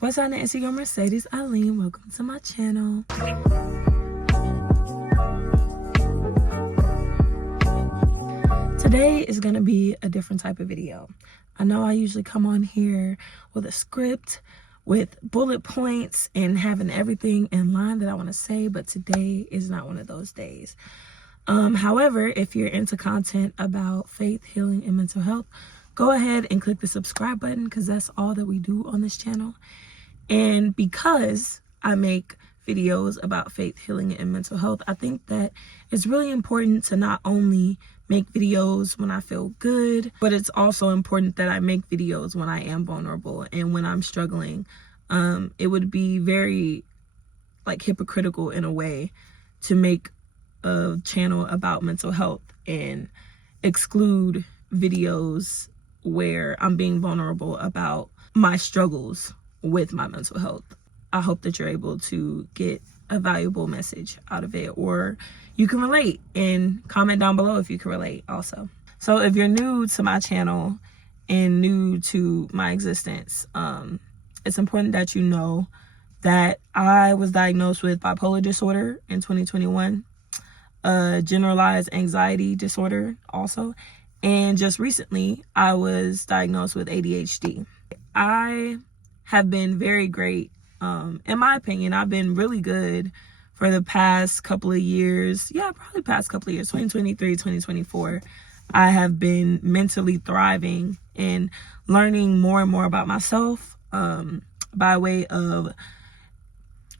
What's up, Nancy? Your Mercedes Eileen. Welcome to my channel. Today is going to be a different type of video. I know I usually come on here with a script, with bullet points, and having everything in line that I want to say, but today is not one of those days. However, if you're into content about faith, healing, and mental health, go ahead and click the subscribe button because that's all that we do on this channel. And because I make videos about faith, healing, and mental health, I think that it's really important to not only make videos when I feel good, but it's also important that I make videos when I am vulnerable and when I'm struggling. It would be very hypocritical in a way to make a channel about mental health and exclude videos where I'm being vulnerable about my struggles with my mental health. I hope that you're able to get a valuable message out of it, or you can relate, and comment down below if you can relate also. So if you're new to my channel and new to my existence, it's important that you know that I was diagnosed with bipolar disorder in 2021, generalized anxiety disorder also, and just recently I was diagnosed with ADHD. I have been very great. In my opinion, I've been really good for the past couple of years. Yeah, probably past couple of years, 2023, 2024. I have been mentally thriving and learning more and more about myself by way of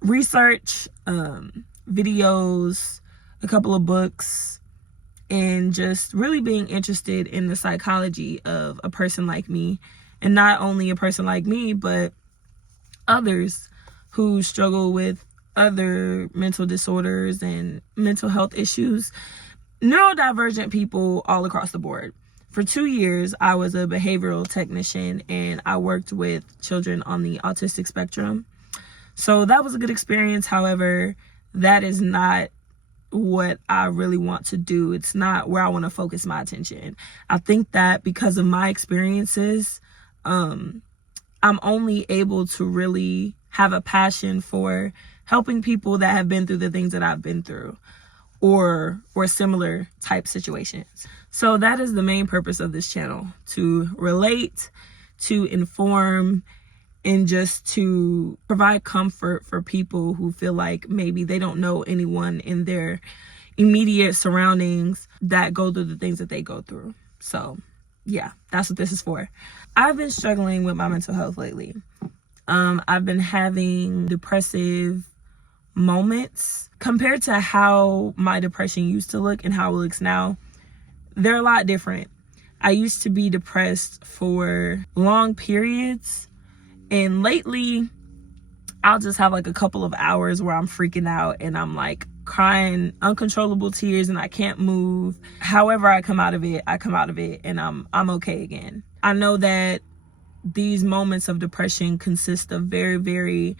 research, videos, a couple of books, and just really being interested in the psychology of a person like me. And not only a person like me, but others who struggle with other mental disorders and mental health issues, neurodivergent people all across the board. For 2 years, I was a behavioral technician and I worked with children on the autistic spectrum. So that was a good experience. However, that is not what I really want to do. It's not where I want to focus my attention. I think that because of my experiences, I'm only able to really have a passion for helping people that have been through the things that I've been through, or similar type situations. So that is the main purpose of this channel, to relate, to inform, and just to provide comfort for people who feel like maybe they don't know anyone in their immediate surroundings that go through the things that they go through. So yeah, that's what this is for. I've been struggling with my mental health lately. I've been having depressive moments. Compared to how my depression used to look and how it looks now, they're a lot different. I used to be depressed for long periods, and lately I'll just have a couple of hours where I'm freaking out and I'm crying uncontrollable tears and I can't move. However I come out of it, and I'm okay again. I know that these moments of depression consist of very, very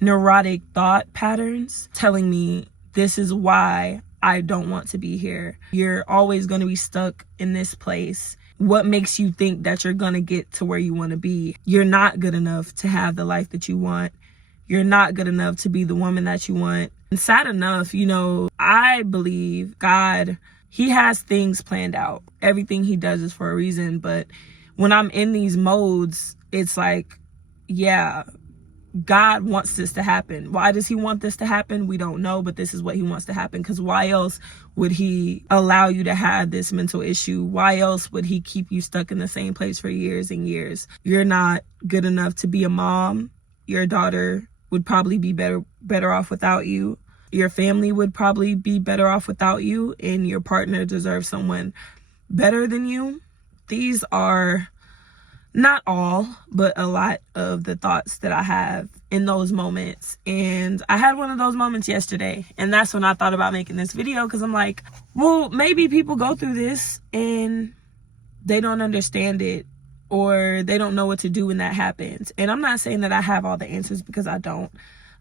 neurotic thought patterns telling me this is why I don't want to be here. You're always going to be stuck in this place. What makes you think that you're going to get to where you want to be? You're not good enough to have the life that you want. You're not good enough to be the woman that you want. And sad enough, I believe God, he has things planned out. Everything he does is for a reason. But when I'm in these modes, it's yeah, God wants this to happen. Why does he want this to happen? We don't know, but this is what he wants to happen. Because why else would he allow you to have this mental issue? Why else would he keep you stuck in the same place for years and years? You're not good enough to be a mom. Your daughter would probably be better off without you. Your family would probably be better off without you, and your partner deserves someone better than you. These are not all, but a lot of the thoughts that I have in those moments. And I had one of those moments yesterday, and that's when I thought about making this video, because I'm well, maybe people go through this and they don't understand it, or they don't know what to do when that happens. And I'm not saying that I have all the answers, because I don't.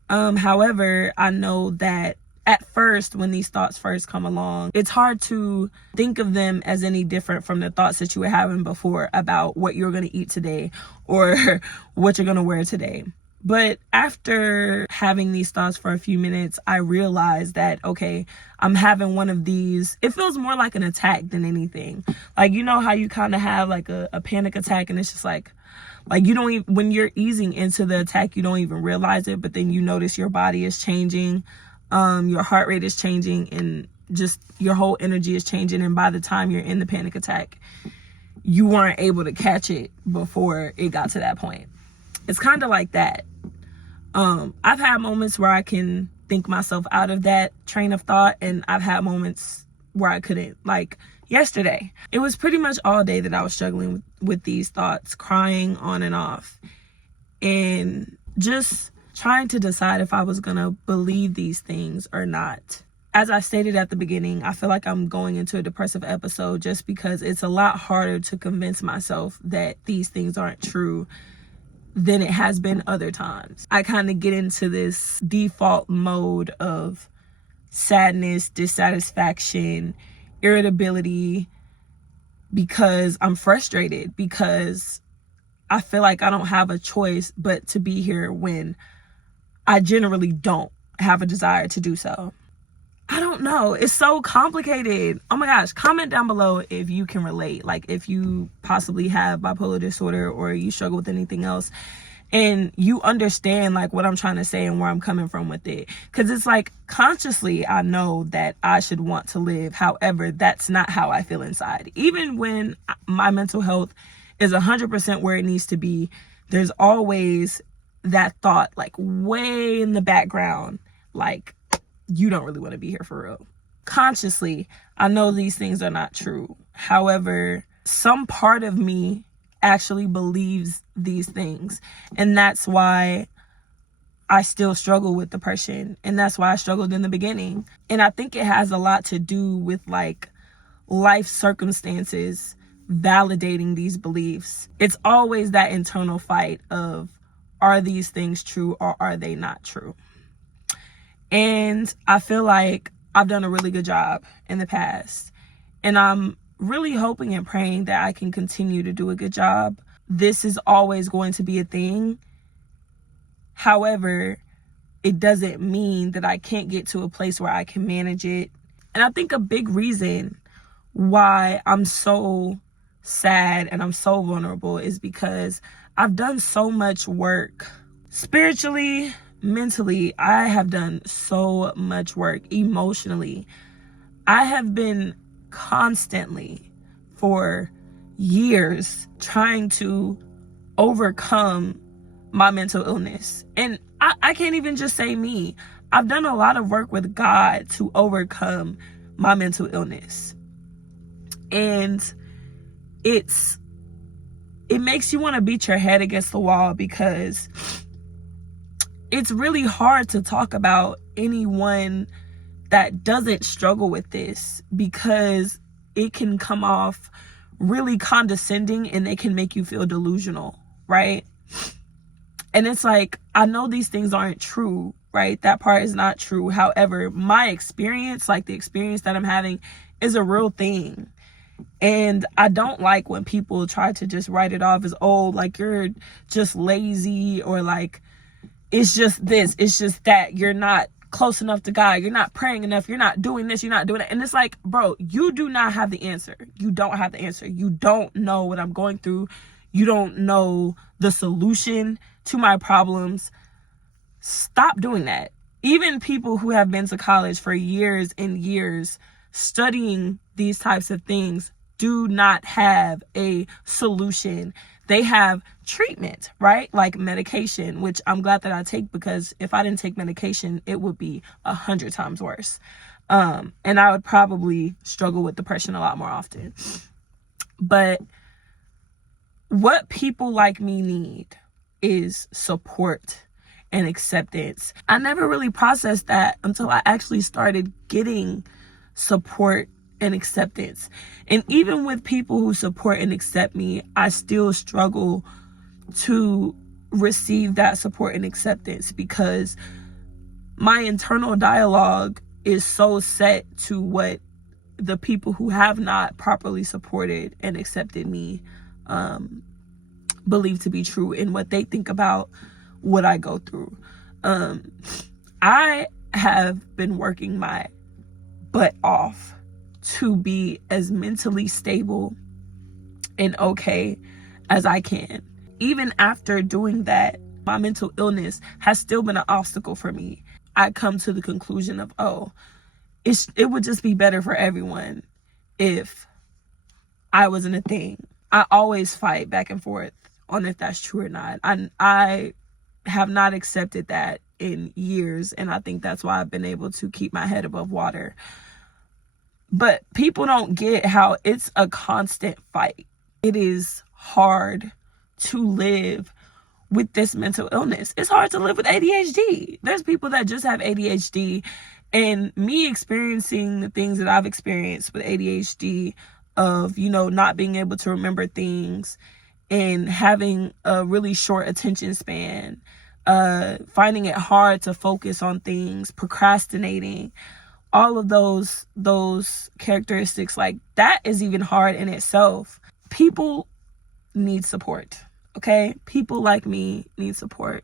However, I know that at first, when these thoughts first come along, it's hard to think of them as any different from the thoughts that you were having before about what you're going to eat today or what you're going to wear today. But after having these thoughts for a few minutes, I realized that, okay, I'm having one of these. It feels more like an attack than anything. Like, you know how you kind of have like a panic attack, and it's just like you don't even, when you're easing into the attack, you don't even realize it, but then you notice your body is changing, your heart rate is changing, and just your whole energy is changing. And by the time you're in the panic attack, you weren't able to catch it before it got to that point. It's kind of like that. I've had moments where I can think myself out of that train of thought, and I've had moments where I couldn't. Like yesterday, it was pretty much all day that I was struggling with these thoughts, crying on and off, and just trying to decide if I was gonna believe these things or not. As I stated at the beginning, I feel like I'm going into a depressive episode just because it's a lot harder to convince myself that these things aren't true than it has been other times. I kind of get into this default mode of sadness, dissatisfaction, irritability, because I'm frustrated, because I feel like I don't have a choice but to be here when I generally don't have a desire to do so. I don't know. It's so complicated. Oh my gosh. Comment down below if you can relate. Like if you possibly have bipolar disorder or you struggle with anything else and you understand like what I'm trying to say and where I'm coming from with it. Because it's like consciously I know that I should want to live. However, that's not how I feel inside. Even when my mental health is 100% where it needs to be, there's always that thought like way in the background, like, you don't really want to be here for real. Consciously, I know these things are not true. However, some part of me actually believes these things. And that's why I still struggle with depression. And that's why I struggled in the beginning. And I think it has a lot to do with like life circumstances validating these beliefs. It's always that internal fight of, are these things true or are they not true? And I feel like I've done a really good job in the past. And I'm really hoping and praying that I can continue to do a good job. This is always going to be a thing. However, it doesn't mean that I can't get to a place where I can manage it. And I think a big reason why I'm so sad and I'm so vulnerable is because I've done so much work spiritually, mentally. I have done so much work emotionally. I have been constantly for years trying to overcome my mental illness. And I can't even just say me. I've done a lot of work with God to overcome my mental illness. And it makes you want to beat your head against the wall because it's really hard to talk about anyone that doesn't struggle with this because it can come off really condescending and they can make you feel delusional, right? And it's like, I know these things aren't true, right? That part is not true. However, my experience, like the experience that I'm having, is a real thing. And I don't like when people try to just write it off as, oh, like you're just lazy, or like, it's just this, it's just that, you're not close enough to God, you're not praying enough, you're not doing this, you're not doing that. And it's like, bro, you do not have the answer. You don't have the answer. You don't know what I'm going through. You don't know the solution to my problems. Stop doing that. Even people who have been to college for years and years studying these types of things do not have a solution. They have treatment, right? Like medication, which I'm glad that I take, because if I didn't take medication, it would be 100 times worse. And I would probably struggle with depression a lot more often. But what people like me need is support and acceptance. I never really processed that until I actually started getting support and acceptance. And even with people who support and accept me, I still struggle to receive that support and acceptance because my internal dialogue is so set to what the people who have not properly supported and accepted me believe to be true, and what they think about what I go through. I have been working my butt off to be as mentally stable and okay as I can. Even after doing that, my mental illness has still been an obstacle for me. I come to the conclusion of, it would just be better for everyone if I wasn't a thing. I always fight back and forth on if that's true or not. I have not accepted that in years, and I think that's why I've been able to keep my head above water. But people don't get how it's a constant fight. It is hard to live with this mental illness. It's hard to live with ADHD. There's people that just have ADHD, and me experiencing the things that I've experienced with ADHD of, not being able to remember things and having a really short attention span, finding it hard to focus on things, procrastinating, all of those characteristics, like that is even hard in itself. People need support, okay? People like me need support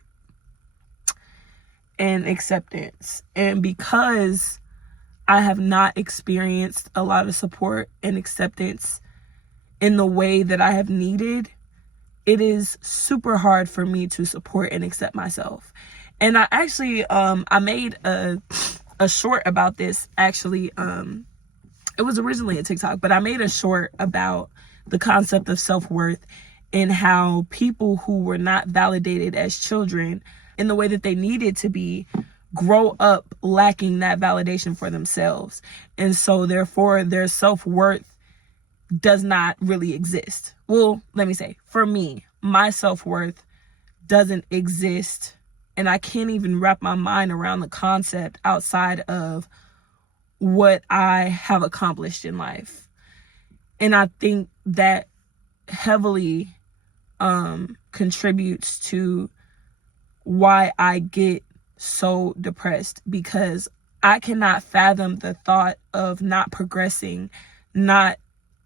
and acceptance. And because I have not experienced a lot of support and acceptance in the way that I have needed, it is super hard for me to support and accept myself. And I actually, I made a short about this, actually. It was originally a TikTok, but I made a short about the concept of self-worth and how people who were not validated as children in the way that they needed to be grow up lacking that validation for themselves. And so therefore their self-worth does not really exist. Well, let me say, for me, my self-worth doesn't exist, and I can't even wrap my mind around the concept outside of what I have accomplished in life. And I think that heavily contributes to why I get so depressed, because I cannot fathom the thought of not progressing, not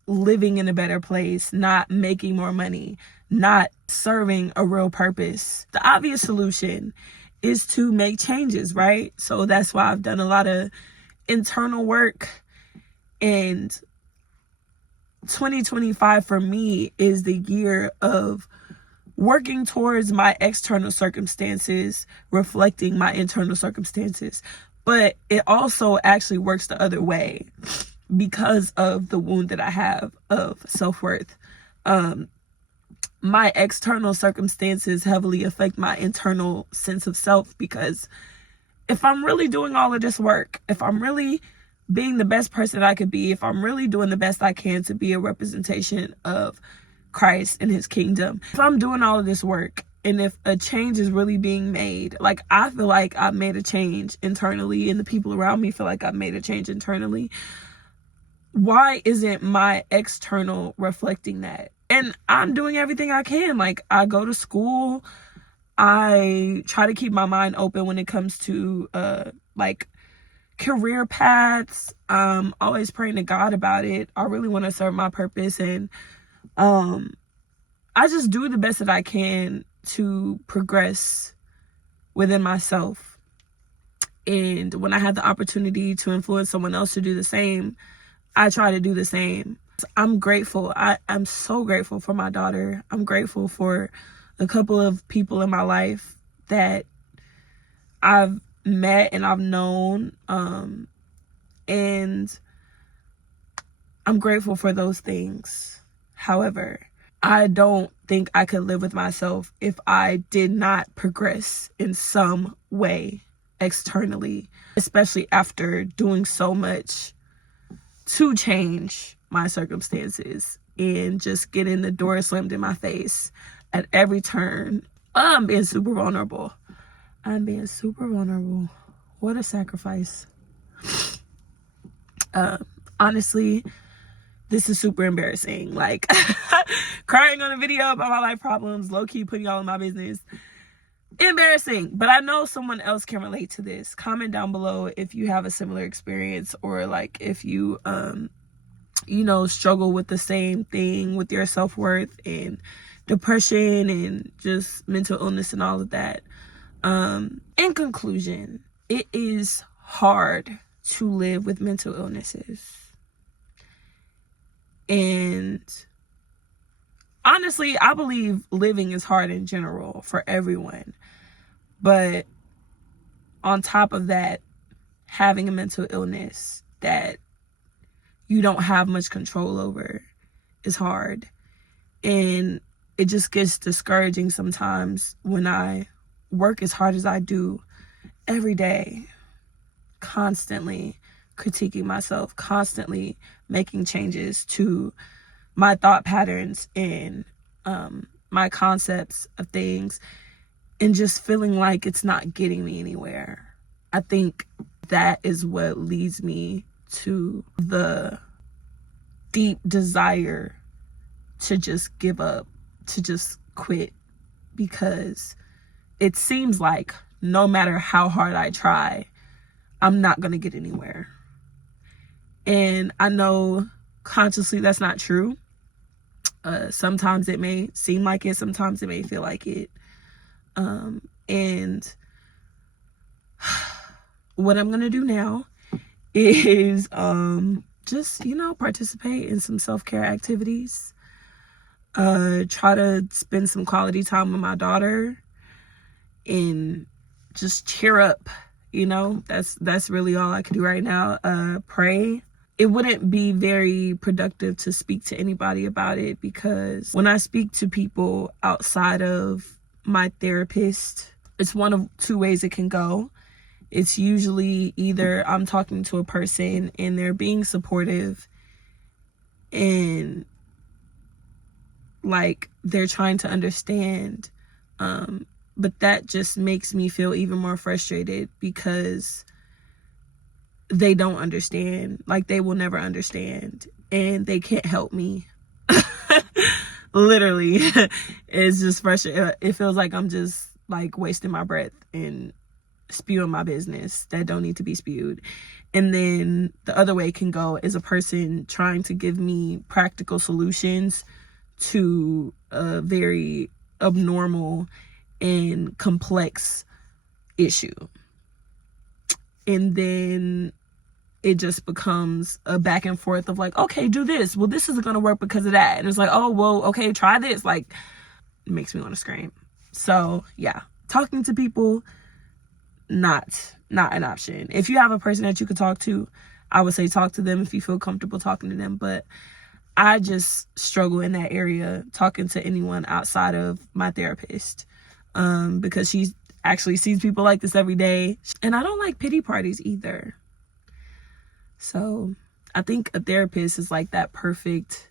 living in a better place, not making more money, not serving a real purpose. The obvious solution is to make changes, right? So that's why I've done a lot of internal work, and 2025 for me is the year of working towards my external circumstances, reflecting my internal circumstances. But it also actually works the other way because of the wound that I have of self-worth. My external circumstances heavily affect my internal sense of self, because if I'm really doing all of this work, if I'm really being the best person I could be, if I'm really doing the best I can to be a representation of Christ and his kingdom, if I'm doing all of this work, and if a change is really being made, like I feel like I've made a change internally and the people around me feel like I've made a change internally, why isn't my external reflecting that? And I'm doing everything I can. Like, I go to school, I try to keep my mind open when it comes to like career paths. I'm always praying to God about it. I really want to serve my purpose, and I just do the best that I can to progress within myself. And when I have the opportunity to influence someone else to do the same, I try to do the same. I'm grateful. I'm so grateful for my daughter. I'm grateful for a couple of people in my life that I've met and I've known. And I'm grateful for those things. However, I don't think I could live with myself if I did not progress in some way externally, especially after doing so much to change my circumstances and just getting the door slammed in my face at every turn. I'm being super vulnerable. What a sacrifice. Honestly, this is super embarrassing. Like, crying on a video about my life problems, low-key putting y'all in my business. Embarrassing, but I know someone else can relate to this. Comment down below if you have a similar experience, or like if you struggle with the same thing with your self-worth and depression and just mental illness and all of that. In conclusion, it is hard to live with mental illnesses. And honestly, I believe living is hard in general for everyone. But on top of that, having a mental illness that you don't have much control over is hard. And it just gets discouraging sometimes when I work as hard as I do every day, constantly critiquing myself, constantly making changes to my thought patterns and my concepts of things, and just feeling like it's not getting me anywhere. I think that is what leads me to the deep desire to just give up, to just quit, because it seems like no matter how hard I try, I'm not going to get anywhere. And I know consciously that's not true. Sometimes it may seem like it, sometimes it may feel like it. And what I'm going to do now is just, participate in some self-care activities. Try to spend some quality time with my daughter and just cheer up. That's really all I can do right now. Pray. It wouldn't be very productive to speak to anybody about it, because when I speak to people outside of my therapist, it's one of two ways it can go. It's usually either I'm talking to a person and they're being supportive and like they're trying to understand, but that just makes me feel even more frustrated because they don't understand. Like, they will never understand and they can't help me. Literally. It's just frustrating. It feels like I'm just like wasting my breath and spewing my business that don't need to be spewed. And then the other way it can go is a person trying to give me practical solutions to a very abnormal and complex issue. And then it just becomes a back and forth of like, okay, do this. Well, this isn't going to work because of that. And it's like, oh, well, okay, try this. Like, it makes me want to scream. So yeah, talking to people, not an option. If you have a person that you could talk to, I would say talk to them if you feel comfortable talking to them. But I just struggle in that area talking to anyone outside of my therapist, because she actually sees people like this every day. And I don't like pity parties either. So I think a therapist is like that perfect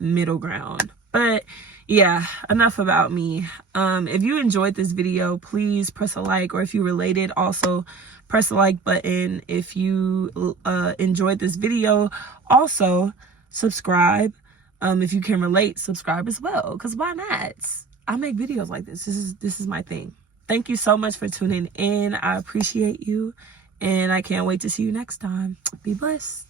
middle ground. But yeah, enough about me. If you enjoyed this video, please press a like, or if you related, also press the like button. If you enjoyed this video, also subscribe. If you can relate, subscribe as well, because why not? I make videos like this. This is my thing. Thank you so much for tuning in. I appreciate you, and I can't wait to see you next time. Be blessed.